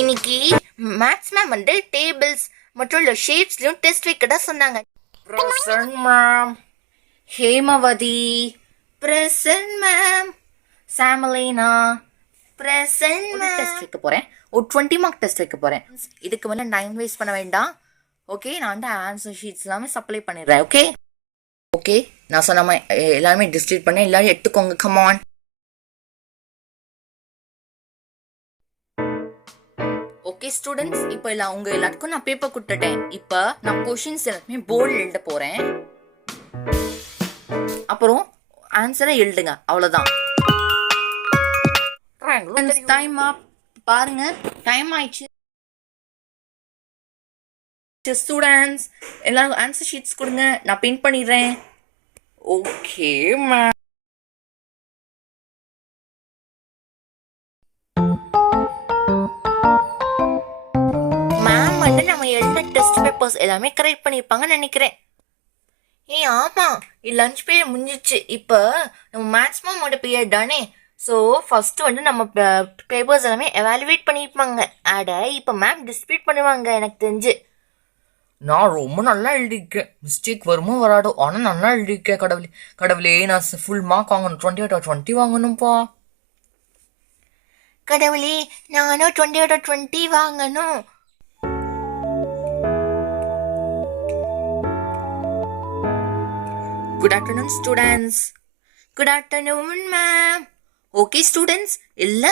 இன்னைக்கு maths ma'am வந்து tables மற்றும் ஷேப்ஸ்லயும் டெஸ்ட் வைக்கதா சொன்னாங்க. Present ma'am. Hemavathi present ma'am. Samalina present ma'am. Test வைக்க போறேன். ஒரு 20 மார்க் டெஸ்ட் வைக்க போறேன். இதுக்கு மேல டைம் வேஸ்ட் பண்ண வேண்டாம். ஓகே, நான் வந்து ஆன்சர் ஷீட்ஸ் எல்லாமே சப்ளை பண்ணிடுறேன். ஓகே ஓகே, நான் சொன்ன எல்லாருமே டிஸ்ட்ரிபியூட் பண்ணேன். எல்லாரும் எடுத்துக்கோங்க. கமான். ஓகே ஸ்டூடெண்ட்ஸ், இப்போ உங்க எல்லாத்துக்கும் நான் பேப்பர் கொடுத்துட்டேன். இப்போ நான் கொஷின்ஸ் எல்லாமே போர்டில் எழுத போறேன். அப்புறம் ஆன்சரை எழுதுங்க, அவ்வளவுதான். டைம் பாருங்க, டைம் ஆயிடுச்சு. ஸ்டூடெண்ட்ஸ் எல்லாரும் ஆன்சர் ஷீட்ஸ் கொடுங்க, நான் பிரிண்ட் பண்ணிடுறேன். Okay ma'am. நம்ம எழுத டெஸ்ட் பேப்பர்ஸ் எல்லாமே கரெக்ட் பண்ணியிருப்பாங்கன்னு நினைக்கிறேன். ஆமா, லஞ்ச் பீரியட் முடிஞ்சிச்சு. இப்போ நம்ம மேத்ஸ் மேமோட பீரியட் தானே. ஸோ ஃபர்ஸ்ட் வந்து நம்ம பேப்பர்ஸ் எல்லாமே எவாலுவேட் பண்ணியிருப்பாங்க. இப்போ மேம் டிஸ்பியூட் பண்ணுவாங்க எனக்கு தெரிஞ்சு. நான் ரொம்ப நல்லா எழுதியிருக்கேன். மிஸ்டேக் வருமோ வராதோ, ஆனால் நல்லா எழுதியிருக்கேன். கடவுளே நான் ஃபுல் மார்க் வாங்கணும். 20/20 வாங்கணும்ப்பா. கடவுளே, நானும் 20/20 வாங்கணும். Good afternoon, students. Good afternoon, ma'am. Okay, students. இல்ல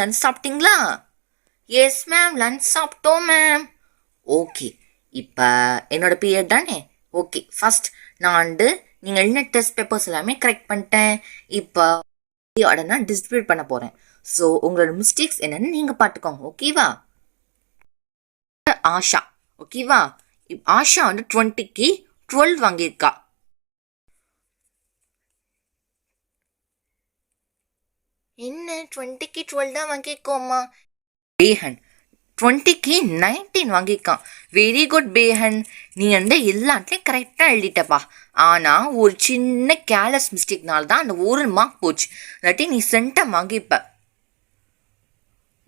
லஞ்ச் சாப்பிட்டீங்களா? Yes, ma'am. லஞ்ச் சாப்பிட்டோம், ma'am. ஓகே, இப்போ என்னோட பீரியட் தானே. ஓகே, ஃபர்ஸ்ட் நான் வந்து நீங்கள் என்ன டெஸ்ட் பேப்பர்ஸ் எல்லாமே கரெக்ட் பண்ணிட்டேன். இப்போ நான் டிஸ்ட்ரிபியூட் பண்ண போகிறேன். ஸோ உங்களோட மிஸ்டேக்ஸ் என்னன்னு நீங்கள் பார்த்துக்கோங்க. ஓகேவா? ஆஷா. ஓகேவா? ஆஷா வந்து 20க்கு 12 வாங்கியிருக்கா. என்ன 20க்கு 12 தான் வாங்கிக்கோமா? பேஹன் 20க்கு 19 வாங்கிக்கான். வெரி குட் பேஹன், நீ வந்து எல்லாத்தையும் கரெக்டாக எழுதிட்டப்பா. ஆனால் ஒரு சின்ன கேர்லெஸ் மிஸ்டேக்னால தான் அந்த ஒரு மார்க் போச்சு. இல்லாட்டி நீ சென்டம் வாங்கிப்ப.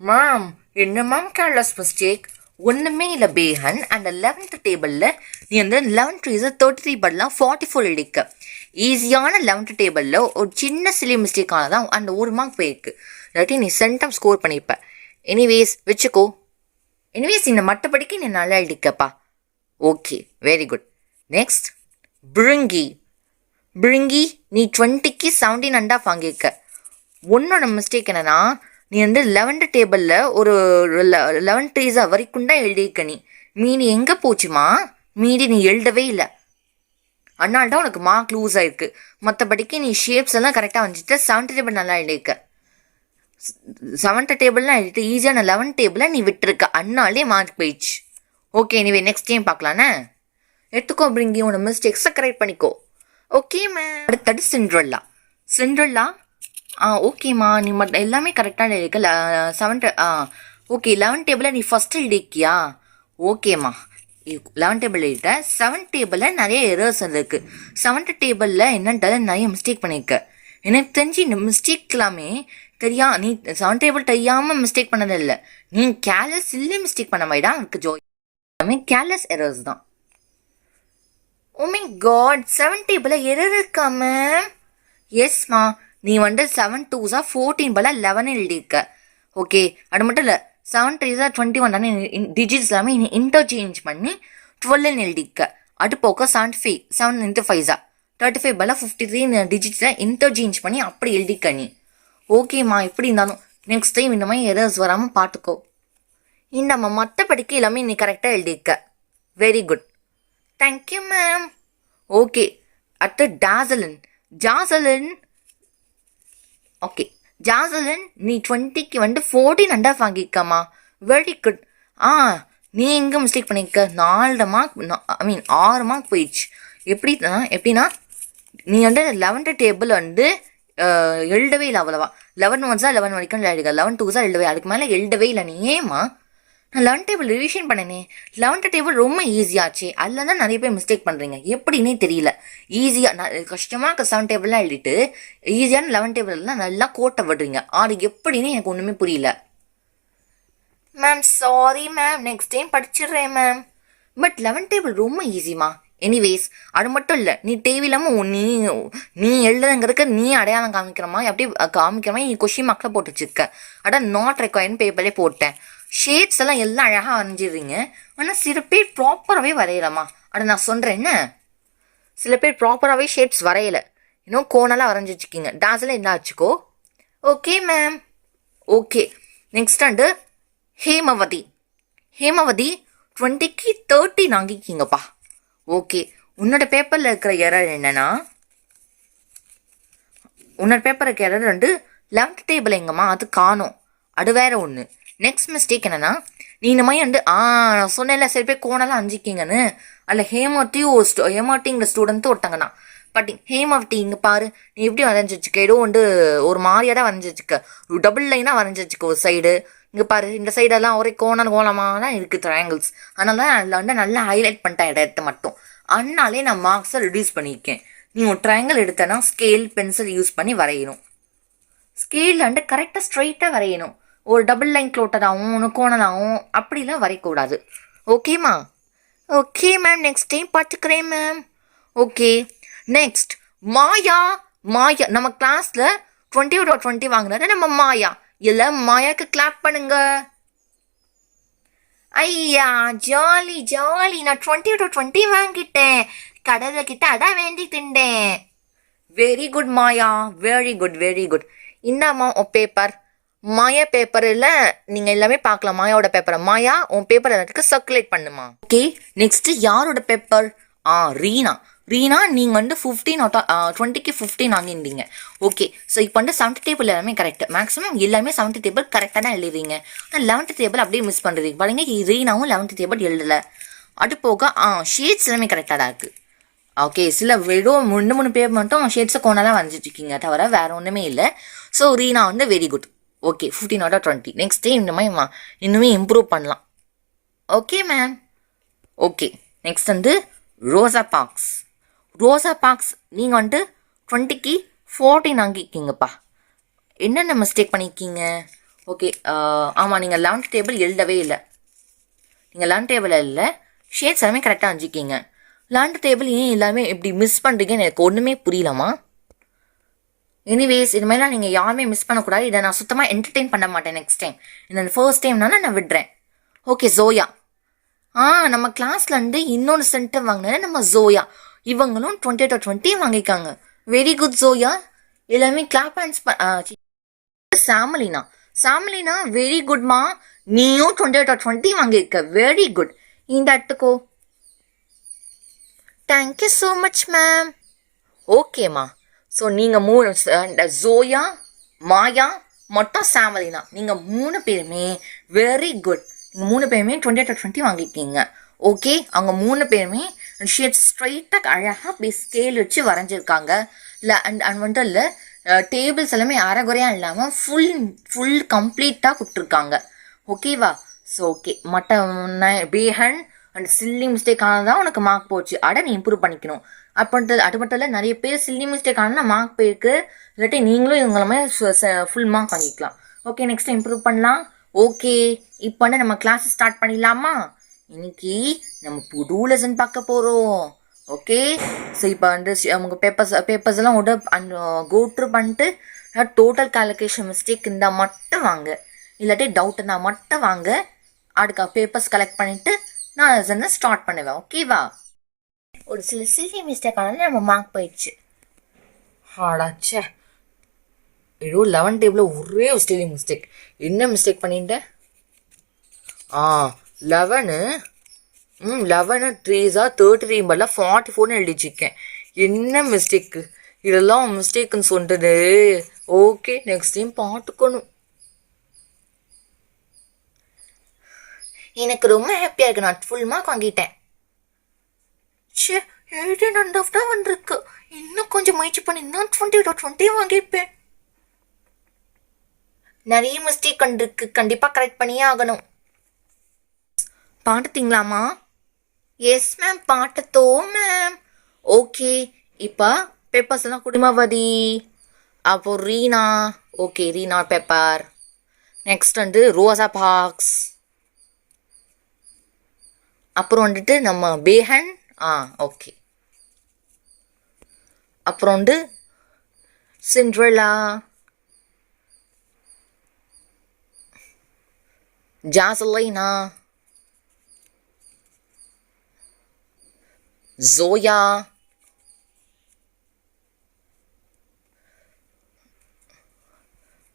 மேம், என்ன மேம் கேர்லெஸ் மிஸ்டேக்? ஒன்றுமே இல்லை பேஹன். அந்த 11th டேபிளில் நீ வந்து 11 3 33 பதிலாக 44 எழுதிக்க. ஈஸியான 11th டேபிளில் ஒரு சின்ன சிலி மிஸ்டேக்கான தான் அந்த ஒரு மார்க் போயிருக்கு. இல்லாட்டி நீ சென்டம் ஸ்கோர் பண்ணிப்ப. எனிவேஸ் வச்சுக்கோ. எனிவேஸ் இந்த மற்றபடிக்கு நீ நல்லா எழுதிக்கப்பா. Okay, very good. Next Bringi. நீ 20க்கு 17.5 வாங்கியிருக்க. உன்னோட மிஸ்டேக் என்னன்னா, நீ வந்து 11th டேபிளில் ஒரு 11 3 வரைக்கும் தான் எழுதியிருக்க. நீ மீதி எங்கே போச்சுமா? மீதி நீ எழுதவே இல்லை. அதனால தான் உனக்கு மார்க் லூஸ் ஆயிருக்கு. மற்றபடிக்கு நீ ஷேப்ஸ் எல்லாம் கரெக்டாக வந்துட்டு 7th டேபிள் நல்லா எழுதியிருக்க. 7th டேபிள்லாம் எழுதிட்டு ஈஸியான 11th டேபிளை நீ விட்டுருக்க. அதனாலே மார்க் போயிடுச்சு. ஓகே, நீ நெக்ஸ்ட் டைம் பார்க்கலாண்ணே. எடுத்துக்கோ பிரிங்கி, உன மிஸ்டேக்ஸை கரெக்ட் பண்ணிக்கோ. Okay ma'am. அடுத்தது சிண்ட்ரெல்லா. ஓகேம்மா, நீ எல்லாமே கரெக்டாக எழுதிக்க. 7th ஓகே, 11th டேபிளில் நீ ஃபஸ்ட்டு எழுதிக்கியா? ஓகேம்மா, 11th டேபிள் எழுதிட்ட. 7th டேபிளில் நிறைய எரர்ஸ் இருக்குது. 7th டேபிளில் என்னன்றது நிறைய மிஸ்டேக் பண்ணியிருக்க. எனக்கு தெரிஞ்சு இந்த மிஸ்டேக் எல்லாமே நீ 7th டேபிள் தெரியாமல் மிஸ்டேக் பண்ணது இல்லை. நீ கேர்லெஸ் இல்லை மிஸ்டேக் பண்ண மாதிரி தான் எனக்கு ஜோய். எல்லாமே கேர்லெஸ் எரர்ஸ் தான். ஓ மை காட், 7th டேபிளில் எரர் இருக்கா மேம்? எஸ்மா, நீ வந்து 7 2 14 பதில் 11 எழுதியிருக்க. ஓகே, அது மட்டும் இல்லை, 7 3 21 தானே டிஜிட்ஸ் எல்லாமே இன்டர்சேஞ்ச் பண்ணி 12 எழுதிக்க. அது போக 75 7 × 5 35 பதில் 53 டிஜிட்ஸை இன்டர்சேஞ்ச் பண்ணி அப்படி எழுதிக்க நீ. ஓகேம்மா, எப்படி இருந்தாலும் நெக்ஸ்ட் டைம் இந்த மாதிரி எரர்ஸ் வராமல் பார்த்துக்கோ. இந்தம்மா மற்றபடிக்கு எல்லாமே நீ கரெக்டாக எழுதிக்க. Very good, thank you ma'am. Okay, அடுத்து ஜாசலின். ஓகே ஜாசலின், நீ 20க்கு வந்து 14.5 வாங்கிக்கம்மா. Very good. நீ எங்கே மிஸ்டேக் பண்ணியிருக்க? 4 மார்க் 6 மார்க் போயிடுச்சு. எப்படின்னா நீ வந்து 11th டேபிள் வந்து எழுதவே இல்லை அவ்வளவா. 11 1 11 வரைக்கும் எழுதுக. 11 2 எழுதவே, அதுக்கு மேலே எழுதவே இல்லை நீ. ஏமா? நான் 11th டேபிள் ரிவிஷன் பண்ணனே. 11th டேபிள் ரொம்ப ஈஸியாச்சு. அதில் தான் நிறைய பேர் மிஸ்டேக் பண்ணுறீங்க. எப்படின்னே தெரியல. ஈஸியாக கஷ்டமாக 7th டேபிள்லாம் எழுதிட்டு ஈஸியான 11th டேபிள்லாம் நல்லா கோட்டை விடுறீங்க. அது எப்படின்னு எனக்கு ஒன்றுமே புரியல. Ma'am sorry ma'am, next time படிச்சிடுறேன் மேம். பட் 11 டேபிள் ரொம்ப ஈஸிமா. எனிவேஸ் அது மட்டும் இல்லை, நீ தேவையில்லாமல் நீ எழுதுங்கிறதுக்கு நீ அடையாளம் காமிக்கிறமா அப்படி காமிக்கிறமா நீ கொஷின் மார்க்கில் போட்டு வச்சுருக்க. அதான் நாட் ரெக்வயர்னு பேப்பர்லேயே போட்டேன். ஷேட்ஸ் எல்லாம் அழகாக வரைஞ்சிடுறீங்க, ஆனால் சில பேர் ப்ராப்பராகவே வரையலாமா. அதை நான் சொல்கிறேன் என்ன, சில பேர் ப்ராப்பராகவே ஷேட்ஸ் வரையலை, இன்னும் கோனெல்லாம் வரைஞ்சி வச்சுக்கிங்க. டாஸெல்லாம் என்ன வச்சுக்கோ. Okay ma'am. ஓகே, நெக்ஸ்ட் வந்து ஹேமவதி. ஹேமவதி 20க்கு 30 வாங்கிக்கிங்கப்பா. ஓகே, உன்னோட பேப்பரில் இருக்கிற எரர் என்னன்னா, உன்னோட பேப்பர் இருக்கிற எரர் வந்து 11th டேபிள் எங்கம்மா அது காணும், அது வேற ஒன்று. நெக்ஸ்ட் மிஸ்டேக் என்னன்னா, நீ இந்த மாதிரி வந்து நான் சொன்னேன்ல சில பேர் கோணெல்லாம் அஞ்சிக்கிங்கன்னு, அதில் ஹேமவதிங்கிற ஸ்டூடெண்ட்டு ஒருத்தங்கண்ணா. பட் ஹேமவதி இங்கே பாரு, நீ எப்படி வரைஞ்சி வச்சுக்க, ஏதோ வந்து ஒரு மாதிரியாக தான் வரைஞ்சி வச்சுக்க, ஒரு டபுள் லைனாக வரைஞ்சி வச்சுக்க ஒரு சைடு. இங்கே பாரு, இந்த சைடெல்லாம் ஒரே கோணமாக தான் இருக்குது ட்ரையாங்கிள்ஸ். அதனால தான் அதில் வந்து நல்லா ஹைலைட் பண்ணிட்டேன் இடத்த மட்டும். அதனாலே நான் மார்க்ஸை ரிடியூஸ் பண்ணியிருக்கேன். நீ ஒரு ட்ரையாங்கிள் எடுத்தனா ஸ்கேல் பென்சில் யூஸ் பண்ணி வரையணும். ஸ்கேலில் வந்து கரெக்டாக ஸ்ட்ரைட்டாக வரையணும். ஒரு டபுள் லைன் க்ளோட்டடாகவும் ஒன்று கோணலாகவும் அப்படிலாம் வரையக்கூடாது. ஓகேம்மா? ஓகே மேம், நெக்ஸ்ட் டைம் பார்த்துக்கிறேன் மேம். ஓகே, நெக்ஸ்ட் மாயா. மாயா நம்ம கிளாஸில் 20/20 வாங்கினது நம்ம மாயா. இல்லை, மாயாக்கு கிளாப் பண்ணுங்க. ஐயா ஜாலி ஜாலி, நான் 20/20 வாங்கிட்டேன். கடவுள் கிட்ட அதான் வேண்டி திண்டேன். வெரி குட் மாயா, வெரி குட் வெரி குட். இந்தாம்மா உன் பேப்பர். மாயா பேப்பரில் நீங்கள் எல்லாமே பார்க்கலாம். மாயாவோட பேப்பரை மாயா உன் பேப்பர் எல்லாத்துக்கு சர்க்குலேட் பண்ணுமா. ஓகே, நெக்ஸ்ட் யாரோட பேப்பர்? ரீனா. ரீனா, நீங்கள் வந்து 20க்கு 15 வாங்கியிருந்தீங்க. ஓகே, ஸோ இப்போ வந்து 7th டேபிள் எல்லாமே கரெக்ட். மேக்ஸிமம் எல்லாமே 7th டேபிள் கரெக்டாக தான் எழுதுறீங்க. ஆனால் 11th டேபிள் அப்படியே மிஸ் பண்ணுறீங்க பாருங்க. ரீனாவும் 11th டேபிள் எழுதலை. அது போக ஷேட்ஸ் எல்லாமே கரெக்டாக தான் இருக்குது. ஓகே, சில வெறும் 2-3 பேர் மட்டும் ஷேட்ஸை கோணலாம் வரைஞ்சிட்ருக்கீங்க, தவிர வேறு ஒன்றுமே இல்லை. ஸோ ரீனா வந்து very good. Okay, 15/20. Next day இந்த மாதிரி இன்னுமே இம்ப்ரூவ் பண்ணலாம். Okay ma'am. ஓகே, நெக்ஸ்ட் வந்து ரோசா பார்க்ஸ். ரோசா பார்க்ஸ் நீங்கள் வந்துட்டு 20க்கு 14 வாங்கிக்கிங்கப்பா. என்னென்ன மிஸ்டேக் பண்ணியிருக்கீங்க? ஓகே, ஆமாம், நீங்கள் 11th டேபிள் எழுதவே இல்லை. நீங்கள் 11th டேபிள் இல்லை, ஷேட்ஸ் எல்லாமே கரெக்டாக வச்சுக்கிங்க. 11th டேபிள் ஏன் எல்லாமே இப்படி மிஸ் பண்ணுறீங்கன்னு எனக்கு ஒன்றுமே புரியலாமா. எனிவேஸ், இது மாதிரிலாம் நீங்கள் யாருமே மிஸ் பண்ணக்கூடாது. இதை நான் சுத்தமாக என்டர்டெயின் பண்ண மாட்டேன் நெக்ஸ்ட் டைம். இந்த ஃபர்ஸ்ட் டைம்னால நான் விடுறேன். ஓகே, ஜோயா. நம்ம கிளாஸில் வந்து இன்னொன்று சென்டர் வாங்கினது நம்ம ஜோயா. இவங்களும் 20/20 வாங்கிக்காங்க. Very good Zoya. எல்லாமே clap hands. Samalina. Samalina very குட்மா. நீயும் 20/20 வாங்கியிருக்க. Very good. இந்த இடத்துக்கோ. Thank you so much ma'am. ஓகேம்மா. ஸோ நீங்கள் 3 ஜோயா, மாயா மொத்தம் சாமலினா, நீங்கள் 3 பேருமே வெரி குட். நீங்கள் 3 பேருமே 20/20 வாங்கிக்கிங்க. ஓகே, அவங்க 3 பேருமே ஷேட் ஸ்ட்ரைட்டாக அழகாக அப்படி ஸ்கேல் வச்சு வரைஞ்சிருக்காங்க. இல்லை அண்ட் வந்துட்டு இல்லை, டேபிள்ஸ் எல்லாமே அரைகுறையாக இல்லாமல் ஃபுல் கம்ப்ளீட்டாக கொடுத்துருக்காங்க. ஓகேவா? ஸோ ஓகே, பேஹன் அண்ட் சில்லி மிஸ்டேக் ஆனதான் உனக்கு மார்க் போச்சு. அட நீ இம்ப்ரூவ் பண்ணிக்கணும். அது மட்டும் இல்லை, நிறைய பேர் சில்லி மிஸ்டேக் ஆனால் மார்க் போயிருக்கு. இல்லாட்டி நீங்களும் இவங்களுமே ஃபுல் மார்க் வாங்கிக்கலாம். ஓகே, நெக்ஸ்ட் இம்ப்ரூவ் பண்ணலாம். ஓகே, இப்போ வந்து நம்ம கிளாஸ் ஸ்டார்ட் பண்ணிடலாமா? இன்னைக்கு நம்ம புது லெசன் பார்க்க போகிறோம். ஓகே, ஸோ இப்போ வந்து அவங்க பேப்பர்ஸ் எல்லாம் கோட்ரு பண்ணிட்டு டோட்டல் கால்குலேஷன் மிஸ்டேக் இருந்தால் மட்டும் வாங்க, இல்லாட்டி டவுட் இருந்தால் மட்டும் வாங்க. அதுக்கு பேப்பர்ஸ் கலெக்ட் பண்ணிவிட்டு நான் லெசனை ஸ்டார்ட் பண்ணுவேன். ஓகேவா? ஒரு சில சில்லி மிஸ்டேக் ஆனாலும் நம்ம மார்க் போயிடுச்சு. ஹாடாச்சே, ஏதோ 11th டேபிளில் ஒரே ஒரு சில்லி மிஸ்டேக். என்ன மிஸ்டேக் பண்ணிட்டேன்? 11 3 33 பதிலாக 44 எழுதிச்சிருக்கேன். என்ன மிஸ்டேக்கு? இதெல்லாம் மிஸ்டேக்குன்னு சொல்றது. ஓகே, நெக்ஸ்ட் டைம் பார்த்துக்கணும். எனக்கு ரொம்ப ஹாப்பியாக இருக்கு. நான் ஃபுல் மார்க் வாங்கிட்டேன். 18.5 தான் வந்திருக்கு. இன்னும் கொஞ்சம் முயற்சி பண்ணி நான் 20/20 வாங்கியிருப்பேன். நிறைய மிஸ்டேக் வந்திருக்கு, கண்டிப்பாக கரெக்ட் பண்ணியே ஆகணும். பாட்டுத்தீங்களாமா? எஸ் மேம், பாட்டத்தோ மேம். ஓகே, இப்போ பேப்பர்ஸ் எல்லாம் குடும்பவதி, அப்போ Reena. Okay, Reena paper. Next வந்து ரோசா பார்க்ஸ். அப்புறம் வந்துட்டு நம்ம பேஹன் ஓகே. அப்புறம் வந்து சிண்ட்ரெல்லா, ஜாசலைனா, ஜோயா,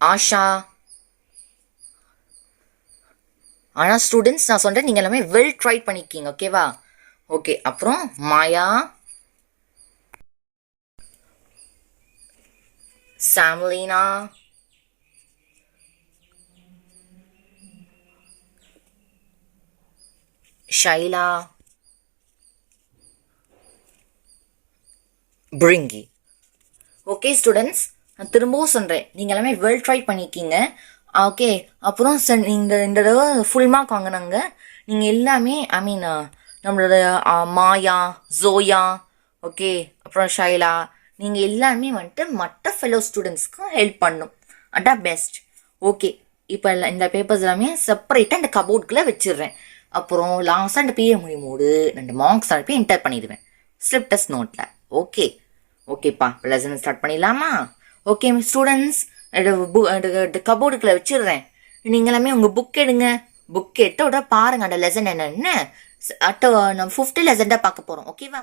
ஆஷா. ஆனால் ஸ்டூடெண்ட்ஸ் நான் சொல்கிறேன், நீங்கள் எல்லாமே வெல் ட்ரை பண்ணிக்கிங்க, ஓகேவா? ஓகே. அப்புறம் மாயா, சாம்லீனா, ஷைலா, பிரிங்கி. ஓகே ஸ்டூடெண்ட்ஸ், நான் திரும்பவும் சொல்கிறேன், நீங்கள் எல்லாமே வெல் ட்ரை பண்ணிக்கிங்க, ஓகே. அப்புறம் இந்த தடவை ஃபுல் மார்க் வாங்கினாங்க நீங்கள் எல்லாமே. ஐ மீன் நம்மளோட மாயா, ஜோயா, ஓகே, அப்புறம் ஷைலா, நீங்கள் எல்லாமே வந்துட்டு மற்ற ஃபெலோ ஸ்டூடெண்ட்ஸ்க்கும் ஹெல்ப் பண்ணும். அதான் பெஸ்ட். ஓகே. இப்போ இந்த பேப்பர்ஸ் எல்லாமே செப்பரேட்டாக இந்த கபோர்டுக்குள்ளே வச்சிடுறேன். அப்புறம் லாஸ்ட்டாக இந்த பிஏ மூடு 2 மார்க்ஸ் அனுப்பி என்டர் பண்ணிடுவேன் ஸ்லிப் டெஸ்ட் நோட்டில். ஓகே. ஓகேப்பா, லெசன் ஸ்டார்ட் பண்ணிடலாமா? ஓகே ஸ்டூடெண்ட்ஸ், கபோர்டுக்குள்ள வச்சிடுறேன். நீங்கள் எல்லாமே உங்கள் புக் எடுங்க. புக் எடுத்தோட பாருங்க அந்த லெசன் என்னன்னு. நம்ம 5th லெசன் தான் பார்க்க போகிறோம், ஓகேவா?